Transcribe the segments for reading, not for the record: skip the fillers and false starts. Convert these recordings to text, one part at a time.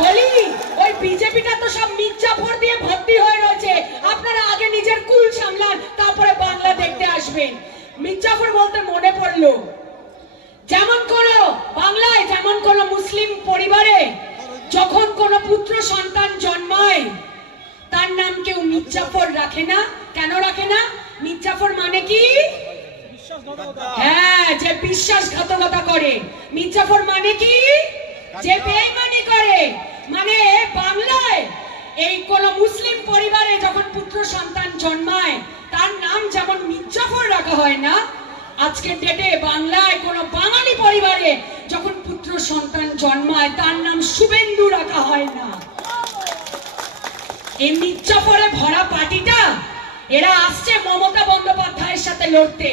বলি ওই বিজেপিটা তো সব মির্জাফর দিয়ে ভর্তি হয়ে রয়েছে। আপনারা আগে নিজের কুল সামলান, তারপরে বাংলা দেখতে আসবেন। মির্জাফর বলতে মনে পড়লো, যেমন কোনো বাংলায় যেমন কোনো মুসলিম পরিবারে যখন কোনো পুত্র সন্তান জন্মায় তার নাম কেউ মির্জাফর রাখে না। কেন রাখে না? মির্জাফর মানে কি? হ্যাঁ, যে বিশ্বাসঘাতকতা করে। মির্জাফর মানে কি? যে বেঈমানি করে। মানে বাংলায় এই কোন মুসলিম পরিবারে যখন পুত্র সন্তান জন্মায় তার নাম যেমন মির্জাফর রাখা হয় না, আজকের ডেটে বাংলায় কোন বাঙালি পরিবারে যখন পুত্র সন্তান জন্মায় তার নাম শুভেন্দু রাখা হয় না। এই মির্জাফরে ভরা পার্টিটা এরা আসছে মমতা বন্দ্যোপাধ্যায়ের সাথে লড়তে।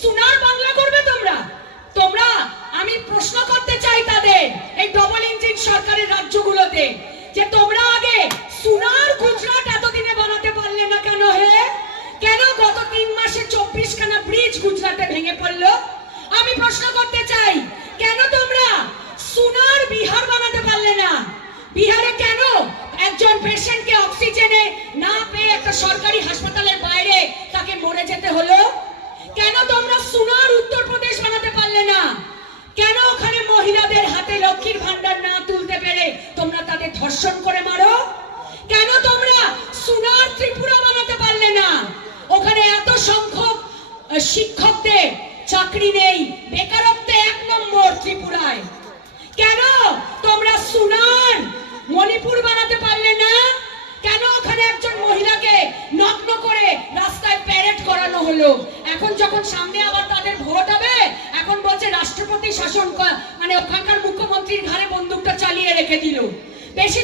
সোনার বাংলা করবে তোমরা? তোমরা আমি প্রশ্ন করতে চাই তাদের এই ডবল ইঞ্জিন সরকারের রাজ্যগুলোতে, যে তোমরা আগে সোনার গুজরাট এতদিনে বানাতে পারলে না কেন? হে কেন গত 3 মাসে 24 খানা ব্রিজ গুজরাটে ভেঙে পড়লো? আমি প্রশ্ন করতে চাই, কেন তোমরা সোনার বিহার বানাতে পারলে না? বিহারে কেন একজন পেশেন্টকে অক্সিজেনে না পেয়ে একটা সরকারি হাসপাতালের বাইরে তাকে মরে যেতে হলো? কেন তোমরা সোনার উত্তরপ্রদেশ বানাতে পারলে না? কেন ওখানে মহিলাদের হাতে লক্ষ্মীর ভান্ডার না তুলতে পেরে তোমরা তাদের ধর্ষণ করে মারো? কেন তোমরা সোনার ত্রিপুরা বানাতে পারলে না? ওখানে এত সংখ্যক শিক্ষকদের চাকরি নেই, বেকারত্বে 1 নম্বর ত্রিপুরায়। কেন তোমরা সোনার মণিপুর বানাতে পারলে না? কেন ওখানে একজন মহিলাকে নগ্ন করে রাস্তায় প্যারেড করানো হলো? এখন যখন সামনে আবার তাদের ভোট হবে, এখন বলছে রাষ্ট্রপতি শাসন, মানে ওখানকার মুখ্যমন্ত্রীর ঘাড়ে বন্দুকটা চালিয়ে রেখে দিল। বেশি